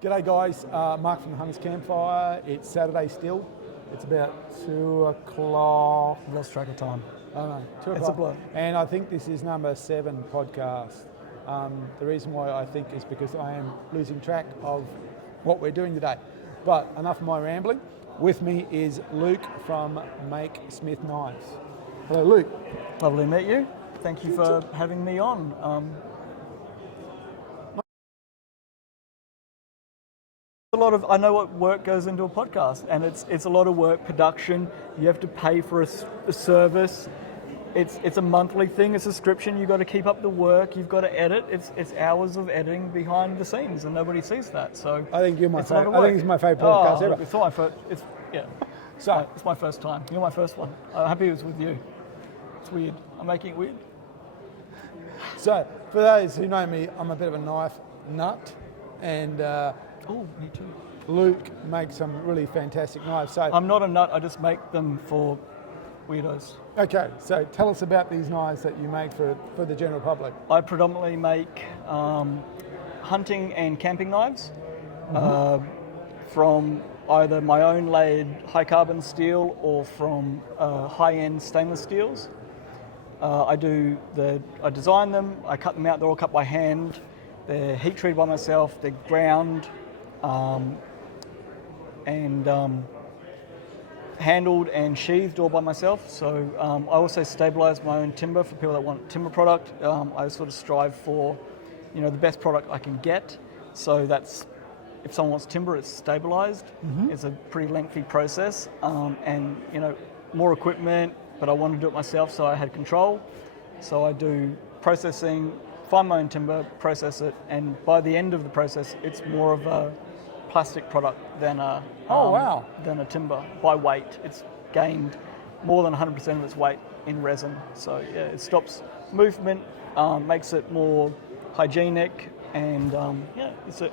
G'day guys, Mark from the Hunters Campfire. It's Saturday still. It's about 2 o'clock. I've lost track of time. I don't know, 2 o'clock. It's a blur. And I think this is number 7 podcast. The reason why I think is because I am losing track of what we're doing today. But enough of my rambling. With me is Luke from Makesmith Knives. Hello Luke. Lovely to meet you. Thank you for having me on. I know what work goes into a podcast, and it's a lot of work, production. You have to pay for a service. It's a monthly thing, a subscription. You've got to keep up the work. You've got to edit. It's hours of editing behind the scenes, and nobody sees that. So I think you're my favorite. I think it's my favorite podcast ever. It's my first. It's my first time. You're my first one. I'm happy it was with you. It's weird. I'm making it weird. So for those who know me, I'm a bit of a knife nut, and Me too. Luke makes some really fantastic knives. So I'm not a nut. I just make them for weirdos. okay, so tell us about these knives that you make for the general public. I predominantly make hunting and camping knives from either my own laid high carbon steel or from high-end stainless steels. I design them, I cut them out, they're all cut by hand. They're heat treated by myself, they're ground and handled and sheathed all by myself. So I also stabilize my own timber for people that want timber product. I sort of strive for, the best product I can get. So that's, if someone wants timber, it's stabilized. It's a pretty lengthy process, and more equipment, but I want to do it myself, so I had control. So I do processing, find my own timber, process it, and by the end of the process, it's more of a plastic product than a than a timber by weight. It's gained more than 100% of its weight in resin. So yeah, it stops movement, makes it more hygienic, and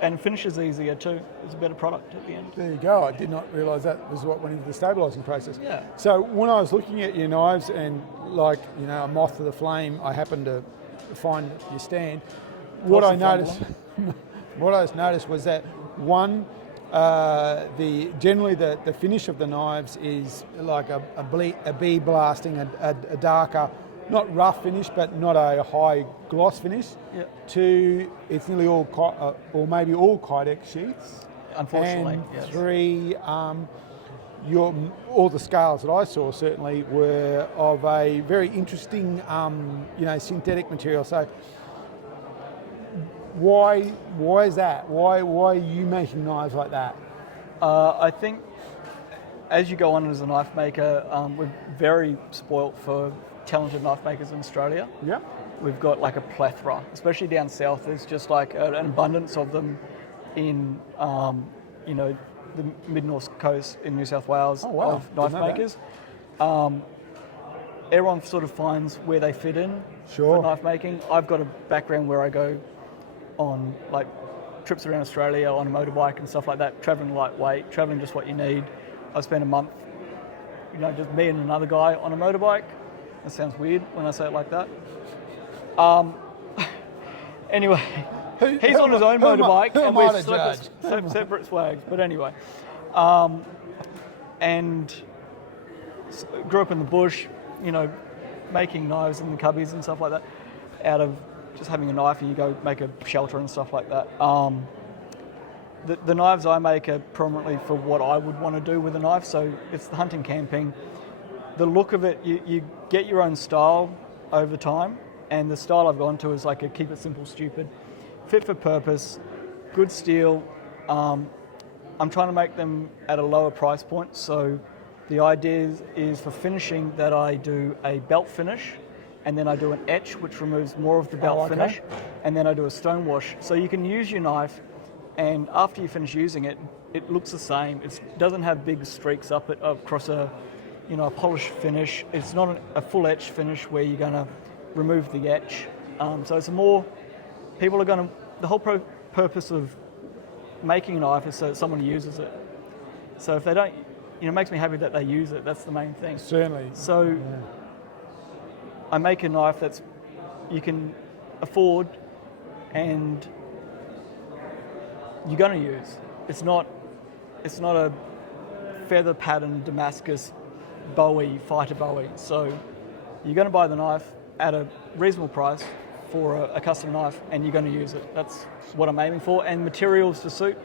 and finishes easier too. It's a better product at the end. There you go. I did not realise that was what went into the stabilising process. Yeah. So when I was looking at your knives and a moth to the flame, I happened to find your stand. What I noticed was that one, generally the finish of the knives is like a bee blasting, a darker, not rough finish, but not a high gloss finish. Yep. 2, it's nearly all or maybe all Kydex sheets. Unfortunately, and yes. 3, all the scales that I saw certainly were of a very interesting, synthetic material. So why is that? Why are you making knives like that? I think as you go on as a knife maker, we're very spoilt for talented knife makers in Australia. Yeah. We've got like a plethora, especially down south. There's just like an abundance of them in, the mid-north coast in New South Wales of knife makers. Everyone sort of finds where they fit in for knife making. I've got a background where I go on like trips around Australia on a motorbike and stuff like that, traveling lightweight, traveling just what you need. I spent a month, just me and another guy on a motorbike. That sounds weird when I say it like that. Anyway, he's on his own motorbike and we're separate swags. But anyway, and grew up in the bush, making knives in the cubbies and stuff like that, out of just having a knife, and you go make a shelter and stuff like that. The knives I make are prominently for what I would want to do with a knife. So it's the hunting, camping. The look of it, you get your own style over time, and the style I've gone to is like a keep it simple, stupid, fit for purpose, good steel. I'm trying to make them at a lower price point. So the idea is for finishing that I do a belt finish, and then I do an etch, which removes more of the belt finish, and then I do a stone wash. So you can use your knife, and after you finish using it, it looks the same. It doesn't have big streaks up it across a polished finish. It's not a full etch finish where you're going to remove the etch. So it's the whole purpose of making a knife is so that someone uses it. So if they don't, it makes me happy that they use it. That's the main thing. Certainly. So I make a knife that's you can afford and you're going to use. It's not a feather patterned Damascus Bowie, fighter Bowie. So you're going to buy the knife at a reasonable price for a custom knife, and you're going to use it. That's what I'm aiming for. And materials to suit.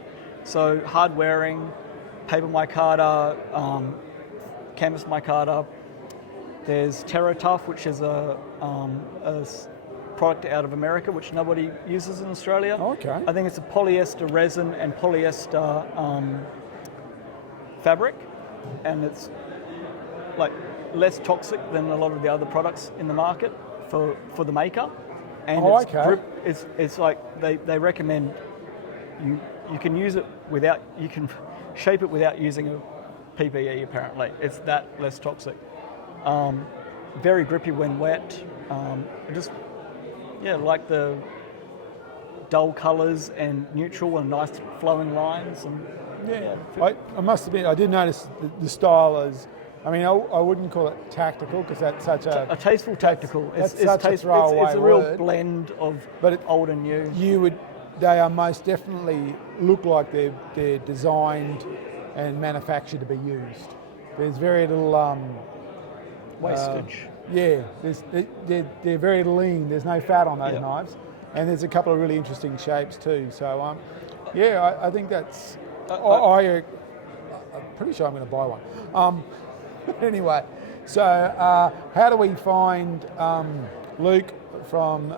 So hard wearing, paper micarta, canvas micarta. There's Terra Tough, which is a product out of America, which nobody uses in Australia. Okay. I think it's a polyester resin and polyester fabric, and it's like less toxic than a lot of the other products in the market for the maker. And it's like they recommend you can use it without, you can shape it without using a PPE apparently. It's that less toxic. Very grippy when wet. Like the dull colours and neutral and nice flowing lines. And I must admit, I did notice the style is, I mean, I wouldn't call it tactical because that's such a tasteful tactical. It's such a throwaway It's a real word, blend of old and new. They are most definitely look like they're designed and manufactured to be used. There's very little wastage. They're very lean. There's no fat on those knives, and there's a couple of really interesting shapes too. So I think that's. I'm pretty sure I'm going to buy one. Anyway, so how do we find Luke from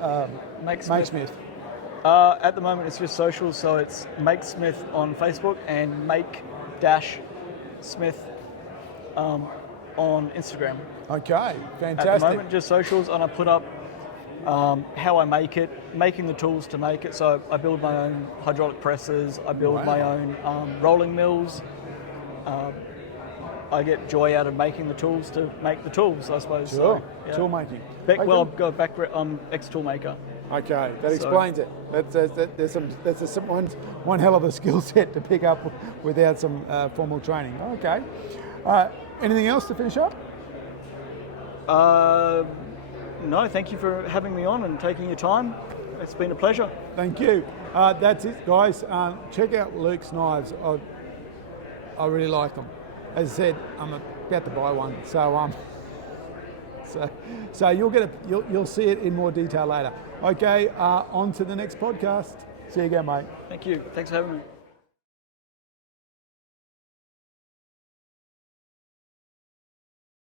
Makesmith? At the moment, it's just socials, so it's Makesmith on Facebook and Make-Smith on Instagram. Okay, fantastic. At the moment, just socials, and I put up how I make it, making the tools to make it. So I build my own hydraulic presses, I build my own rolling mills. I get joy out of making the tools to make the tools, I suppose. Sure, so, yeah. Tool making. I've got a background, I'm ex-tool maker. Okay, that explains it. That's one hell of a skill set to pick up without some formal training. Okay. Anything else to finish up? No, thank you for having me on and taking your time. It's been a pleasure. Thank you. That's it, guys. Check out Luke's knives. I really like them. As I said, I'm about to buy one. So you'll see it in more detail later. Okay, on to the next podcast. See you again, mate. Thank you. Thanks for having me.